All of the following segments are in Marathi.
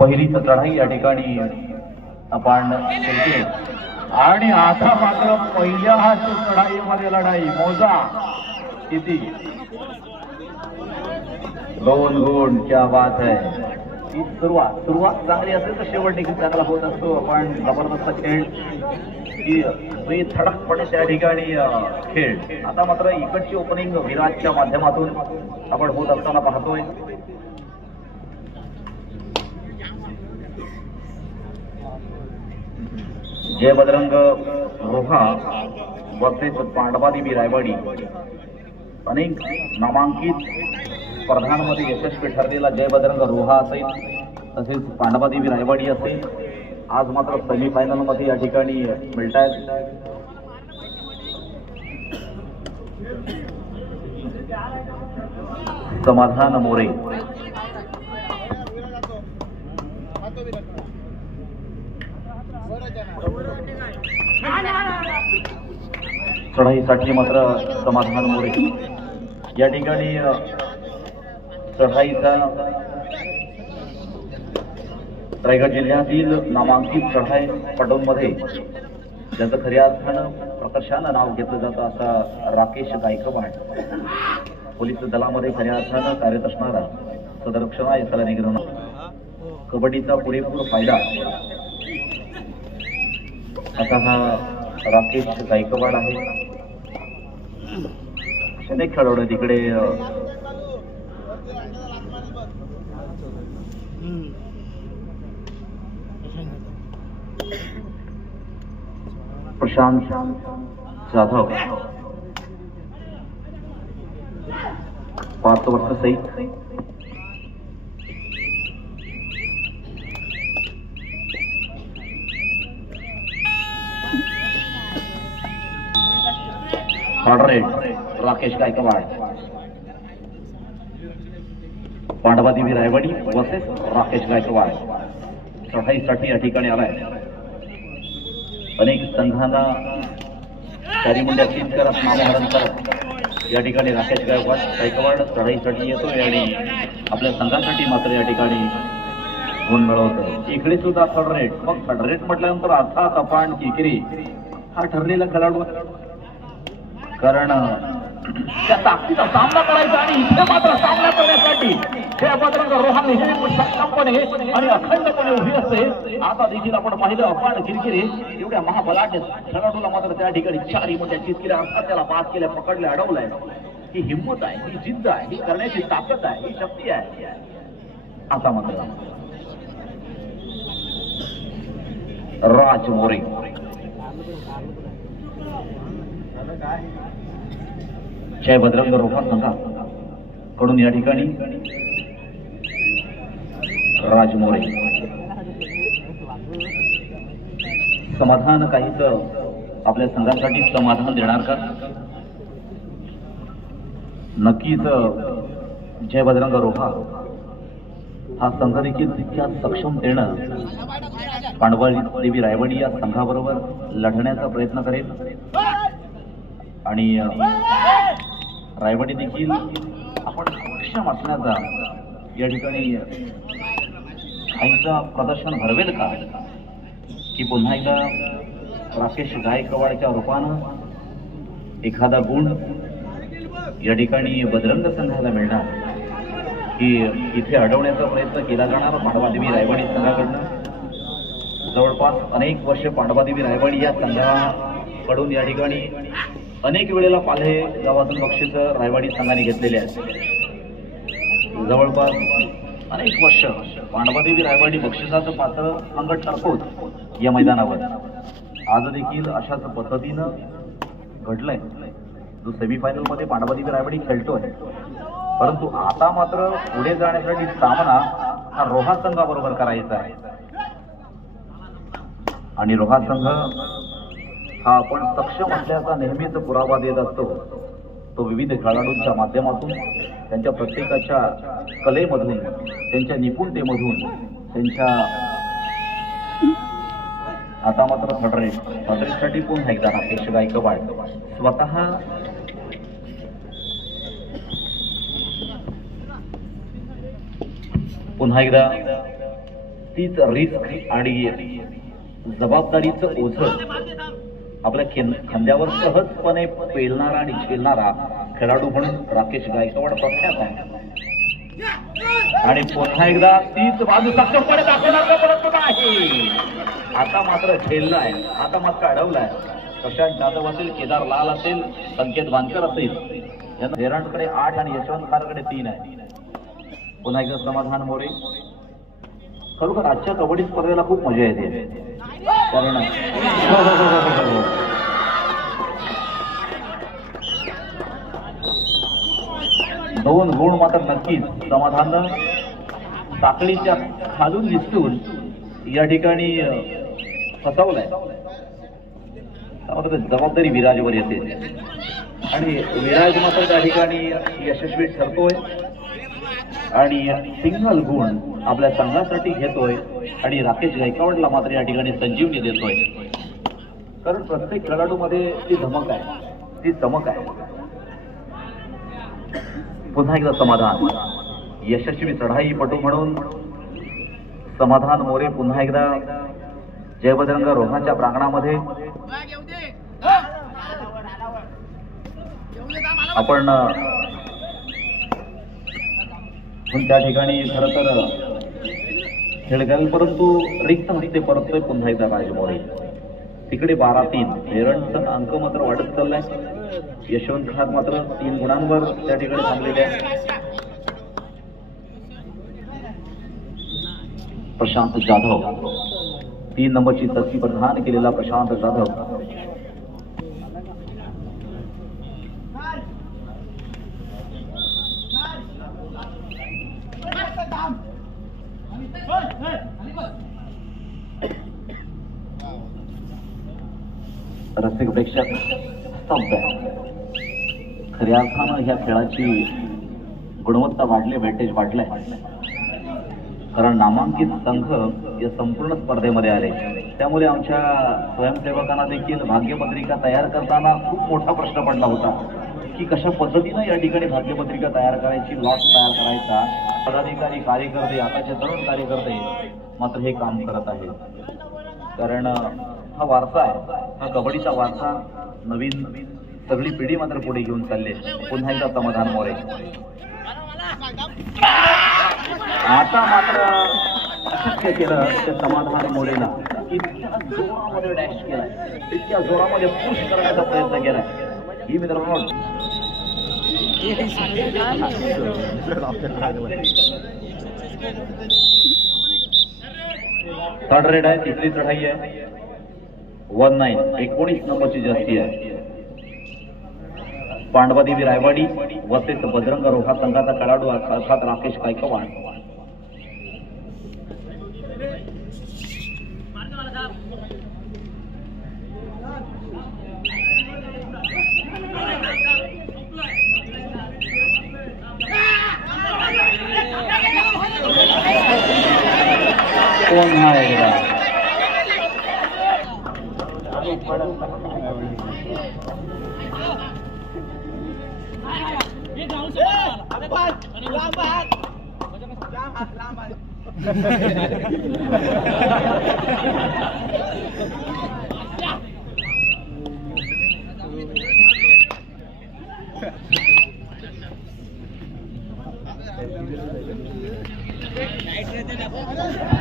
पहिलीच लढाई या ठिकाणी आपण केली आणि आता मात्र पहिल्या हा चढाईमध्ये लढाई. मोजा. किती? दोन गुण क्या बात आहे. ही सुरुवात. सुरुवात चांगली असेल तर शेवट देखील चांगला होत असतो. आपण जबरदस्त खेळ. की थडकपणे त्या ठिकाणी खेळ. आता मात्र इकडची ओपनिंग विराटच्या माध्यमातून आपण होत असताना पाहतोय. जय बजरंग रोहा वसेच पांडवादेवी रायवाडी. अनेक नामांकित स्पर्धांमध्ये यशस्वी ठरलेला जय बजरंग रोहा असेल तसेच पांडवादेवी रायवाडी असेल आज मात्र सेमीफायनलमध्ये या ठिकाणी मिळत आहेत समाधान मोरे. चढाईसाठी मात्र समाधान मोरे. या ठिकाणी चढाईचा रायगड जिल्ह्यातील नामांकित चढाई पटोंमध्ये ज्याचं खऱ्या अर्थानं प्रकर्षानं नाव घेतलं जातं असा राकेश गायकवाड पोलीस दलामध्ये खऱ्या अर्थानं कार्यरत असणारा सदरक्षणा याला निग्रह कबड्डीचा पुरेपूर फायदा असा हा राकेश गायकवाड आहे. असे अनेक तिकडे प्रशांत जाधव. पाच वर्ष सही ऑर्डरेट राकेश गायकवाड. पांडवादेवी रायवाडी वसेस राकेश गायकवाड. चढाईसाठी या ठिकाणी आलाय. अनेक संघांना चारी मुंड्या करत नामहरण करत या ठिकाणी राकेश गायकवाड गायकवाड चढाईसाठी येतोय आणि आपल्या संघासाठी मात्र या ठिकाणी गुण मिळवतो इकडे सुद्धा थर्ड रेट मग थर्ड रेट म्हटल्यानंतर अर्थात आपण किकिरी हा ठरलेला खेळाडू कारण त्या ताकदीचा सामना करायचा आणि इथे मात्र सामना करण्यासाठी हे बजरंग रोहन हे सक्षमपणे आणि अखंडपणे उभी असते आता देखील आपण पाहिलं अपान किरकिरे एवढ्या महाबलाढ्य खेळाडूला मात्र त्या ठिकाणी चारी मोठ्या चितकिऱ्या अर्थात त्याला पास केल्या पकडल्या अडवलंय. ही हिंमत आहे ही जिद्द आहे ही करण्याची ताकद आहे ही शक्ती आहे. आता मात्र राज मोरे. जय बजरंग रोहन संघा. कडून या ठिकाणी राजमोरे समाधान काहीच आपल्या संघासाठी समाधान देणार का? नक्कीच जय बजरंग रोहा हा संघ देखील तितक्याच सक्षम देणं पांडवळी देवी रायवडी या संघाबरोबर लढण्याचा प्रयत्न करेल. आणि रायवाडी देखील आपण सक्षम असण्याचा या ठिकाणी काहींचा प्रदर्शन भरवेल का? की पुन्हा एकदा राकेश गायकवाडच्या रूपानं एखादा गुण या ठिकाणी बजरंग संघाला मिळणार? की इथे अडवण्याचा प्रयत्न केला जाणार पाडवादेवी रायवाडी संघाकडनं? जवळपास अनेक वर्ष पाडवादेवी रायवाडी या संघाकडून या ठिकाणी अनेक वेळेला पाले गावातून बक्षीस रायवाडी संघाने घेतलेले आहेत. जवळपास अनेक वर्ष पांडवादेवी रायवाडी बक्षिसाचं पात्र संघ ठरतोच या मैदानावर. आज देखील अशाच पद्धतीनं घडलंय. जो सेमीफायनलमध्ये पांडवादेवी रायवाडी खेळतोय. परंतु आता मात्र पुढे जाण्यासाठी सामना हा रोहा संघाबरोबर करायचा आहे. आणि रोहा संघ हा आपण सक्षम असल्याचा नेहमीच पुरावा देत असतो. तो विविध खेळाडूंच्या माध्यमातून त्यांच्या प्रत्येकाच्या कलेमधून त्यांच्या निपुणतेमधून त्यांच्या आता मात्र फडरेस फडरेससाठी पुन्हा एकदा गायक गायकवाड स्वतः पुन्हा एकदा तीच रिस्क आणि जबाबदारीचं ओझं आपल्या खांद्यावर सहजपणे पेलणारा आणि झेलणारा खेळाडू म्हणून राकेश गायकवाड प्रख्यात आहे. आणि पुन्हा एकदा तीच बाजू सक्षमपणे दाखवण्याचा प्रयत्न आहे? आता मात्र झेललाय आता मात्र अडवलाय. प्रशांत जाधव असेल केदार लाल असेल संकेत वानकर असेल. यांना हेरांडकडे आठ आणि यशवंत खानकडे तीन आहे. पुन्हा एकदा समाधान मोरे. खरोखर आजच्या कबड्डी स्पर्धेला खूप मजा येते. दोन गुण मात्र नक्कीच समाधान साखळीच्या खालून दिसून या ठिकाणी अं, फसवलाय. त्यामुळे जबाबदारी विराजवर येते. आणि विराज मात्र त्या ठिकाणी यशस्वी ठरतोय. आणि सिंगल गुण आपल्या संघासाठी घेतोय आणि राकेश गायकवाडला मात्र या ठिकाणी संजीवनी देतोय. कारण प्रत्येक खेळाडूमध्ये ती धमक आहे. ती चमक आहे. पुन्हा एकदा समाधान. यशस्वी चढाई पटू म्हणून समाधान मोरे पुन्हा एकदा जयबजरंग रोहाच्या प्रांगणामध्ये. आपण पण त्या ठिकाणी खर तर खेळगावी परंतु रिक्त हस्ते परतोय पुन्हा एकदा राजमोरे तिकडे बारा तीन. हेरणचा अंक मात्र वाढत चाललाय. यशवंत खान मात्र तीन गुणांवर त्या ठिकाणी थांबलेले आहे प्रशांत जाधव. तीन नंबरची तस्ती प्रधान केलेला प्रशांत जाधव रसिक प्रेक्षक स्तब्ध आहे खऱ्या ह्या खेळाची गुणवत्ता वाढली वेटेज वाढलंय. कारण नामांकित संघ या संपूर्ण स्पर्धेमध्ये आले. त्यामुळे आमच्या स्वयंसेवकांना देखील भाग्यपत्रिका तयार करताना खूप मोठा प्रश्न पडला होता की कशा पद्धतीनं या ठिकाणी भाग्यपत्रिका तयार करायची लॉट तयार करायचा? पदाधिकारी कार्यकर्ते आताचे तरुण कार्यकर्ते मात्र हे काम करत आहेत. कारण हा वारसा आहे हा कबड्डीचा वारसा नवीन सगळी पिढी मात्र पुढे घेऊन चालले. पुन्हा एकदा समाधान मोरे. आता मात्र अशक्य केलं त्या समाधान मोरेला. इतक्या जोरामध्ये डॅश केलाय. इतक्या जोरामध्ये पुश करण्याचा प्रयत्न केलाय. ही मित्रांनो थर्ड रेड आहे तिसरी चढाई आहे. वन नाईन एकोणीस नंबरची जास्ती आहे. पांडवादेवी रायवाडी वसेत बजरंग रोहा संघाचा खेळाडू अर्थात राकेश गायकवाड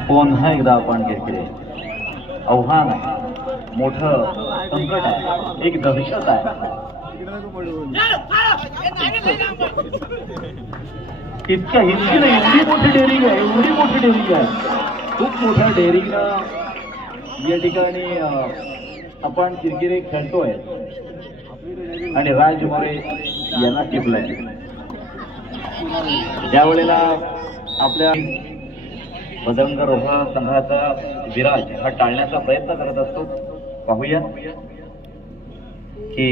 पुन्हा एकदा आपण घेतले आव्हान आहे मोठं संकट आहे एक दहशत आहे. इतक्या इतकी नाही एवढी मोठी डेअरिंग आहे एवढी मोठी डेअरिंग आहे. खूप मोठ्या डेअरिंगला या ठिकाणी आपण किरकिरे खेळतोय. आणि राज मोरे यांना टिपलाय. त्यावेळेला आपल्या बजरंग रोहा संघाचा विराज हा टाळण्याचा प्रयत्न करत असतो. पाहूया. की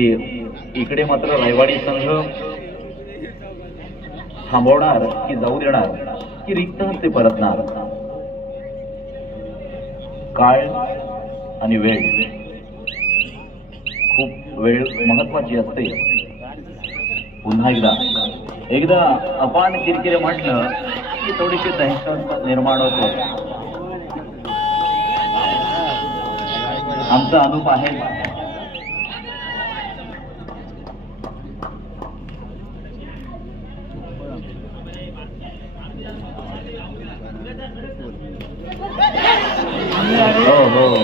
इकडे मात्र रायवाडी संघ थांबवणार की जाऊ देणार की रिक्त हस्ते परतणार? काळ आणि वेळ खूप वेळ महत्वाची असते. पुन्हा एकदा एकदा अपान किरकिरे म्हटलं की थोडीशी दहशत निर्माण होते. आमचा अनुप आहे. हो हो.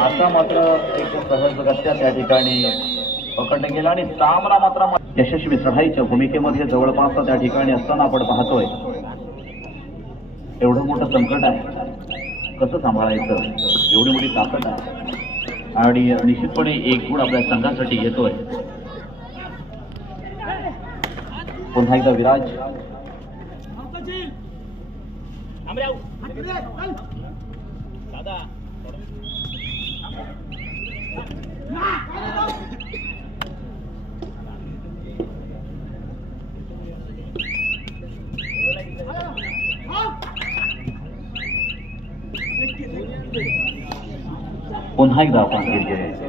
आता मात्र एक सहजगत्या त्या ठिकाणी पकडलं गेला आणि सामना मात्र यशस्वी चढाईच्या भूमिकेमध्ये जवळपास त्या ठिकाणी असताना आपण पाहतोय. एवढं मोठं संकट आहे. कसं सांभाळायचं? एवढी मोठी ताकद आहे. आणि निश्चितपणे एक गुण आपल्या संघासाठी येतोय. पुन्हा एकदा विराज. पुन्हा एकदा आपण गिरगिरे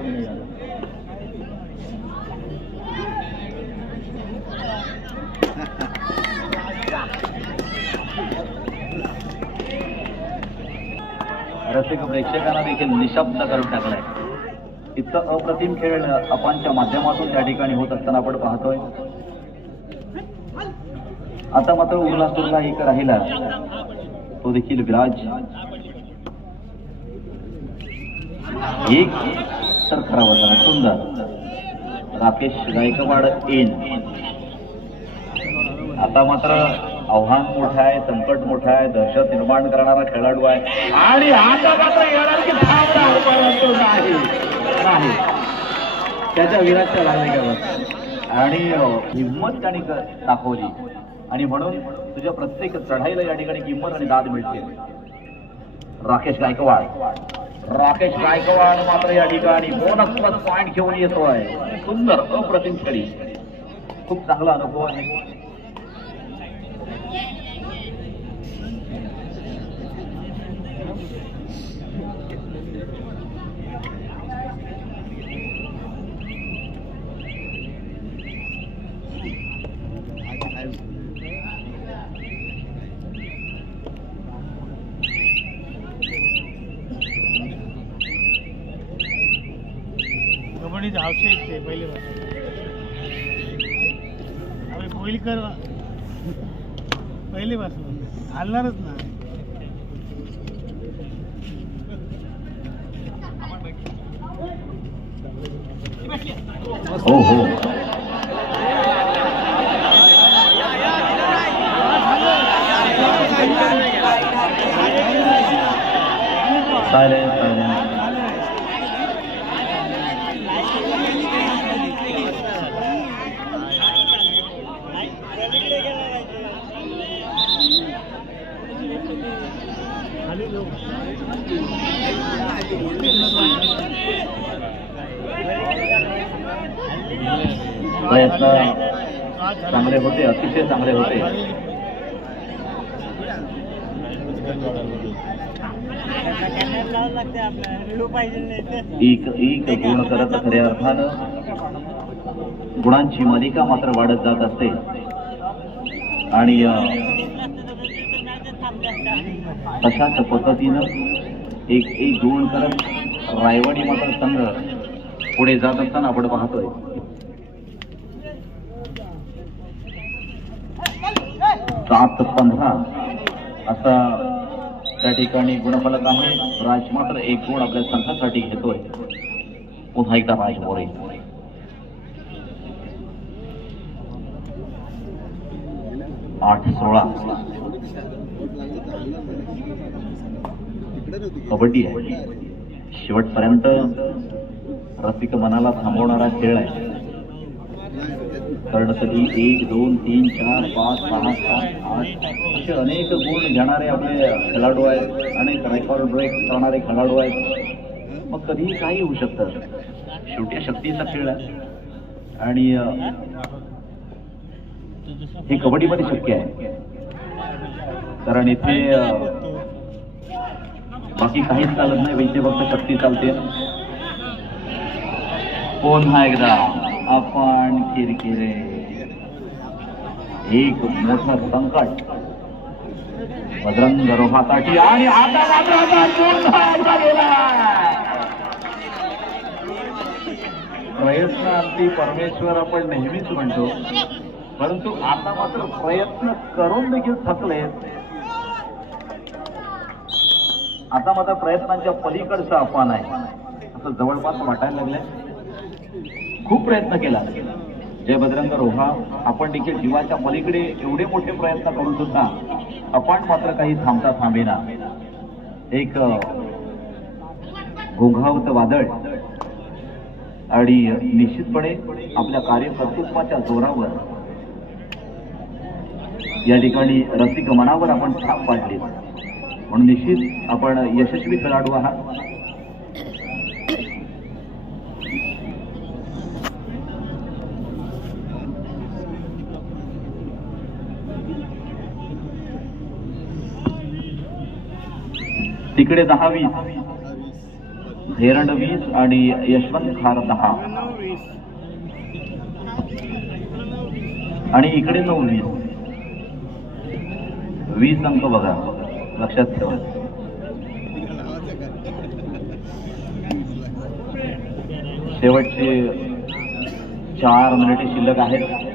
रसिक प्रेक्षकांना देखील निशब्द करून टाकलाय. इतकं अप्रतिम खेळ अपांच्या माध्यमातून त्या ठिकाणी होत असताना आपण पाहतोय. आता मात्र उरला सुरला एक राहिला. तो देखील विराज. एक तर खराब होता सुंदर राकेश गायकवाड एन आता मात्र आव्हान मोठं आहे संकट मोठं आहे दहशत निर्माण करणारा खेळाडू आहे. आणि आता मात्र येणार की थांबणार परंतु नाही. नाही. त्याच्या विराटच्या लागले आणि हिंमत त्याने दाखवली. आणि म्हणून तुझ्या प्रत्येक चढाईला या ठिकाणी किंमत आणि दाद मिळते. राकेश गायकवाड. राकेश गायकवाड मात्र या ठिकाणी बोनस प्लस पॉइंट घेऊन येतोय. सुंदर अप्रतिम खेळी. खूप चांगला अनुभव आहे. कबड्डीचे हलणारच ना हो हो सायलेन्स सायलेन्स प्रयत्न चांगले होते अतिशय चांगले होते. एक एक गुण करत खऱ्या अर्थानं. गुणांची मालिका मात्र वाढत जात असते. आणि तशाच पद्धतीनं एक एक गुण करत रायवाडी मात्र संघ पुढे जात असताना आपण पाहतोय. सात पंधरा. असा त्या ठिकाणी गुणफलक आहे. राज मात्र एक गुण आपल्या संघासाठी घेतोय. पुन्हा एकदा राज मोरे. आठ सोळा. कबड्डी आहे. शेवटपर्यंत रसिक मनाला थांबवणारा खेळ आहे. कारण एक दोन तीन चार पाच सहा सात आठ असे अनेक गुण घेणारे आपले खेळाडू आहेत. अनेक रेकॉर्ड ब्रेक करणारे खेळाडू आहेत. मग कधीही काही होऊ शकतं. शेवटी शक्तीचा खेळ आहे. आणि हे कबड्डीमध्ये शक्य आहे. कारण इथे बाकी काहीच चालत नाही. इथे फक्त शक्ती चालते. कोण हा एकदा? आपण किरकिरे. एक मोठं संकट. बजरंग रोहासाठी आणि आता प्रयत्न अंती परमेश्वर आपण नेहमीच म्हणतो परंतु आता मात्र प्रयत्न करून देखील थकले. आता मात्र प्रयत्नांच्या पलीकडचं आव्हान आहे. असं जवळपास वाटायला लागलंय. खूप प्रयत्न केला. जय बजरंग रोहा आपण देखील जीवाच्या पलीकडे एवढे मोठे प्रयत्न करून सुद्धा आपण मात्र काही थांबता थांबेना. एक घोंघावत घोघावत वादळ आणि निश्चितपणे आपल्या कार्यकर्तृत्वाच्या जोरावर या ठिकाणी रसिक मनावर आपण छाप पाडली. म्हणून निश्चित आपण यशस्वी खेळाडू आहात. तिकडे दहा वीस. एरंड वीस आणि यशवंत खार दहा. आणि इकडे नऊ वीस. वीस अंक बघा. लक्षात ठेवा. शेवटचे चार मिनिटे शिल्लक आहेत.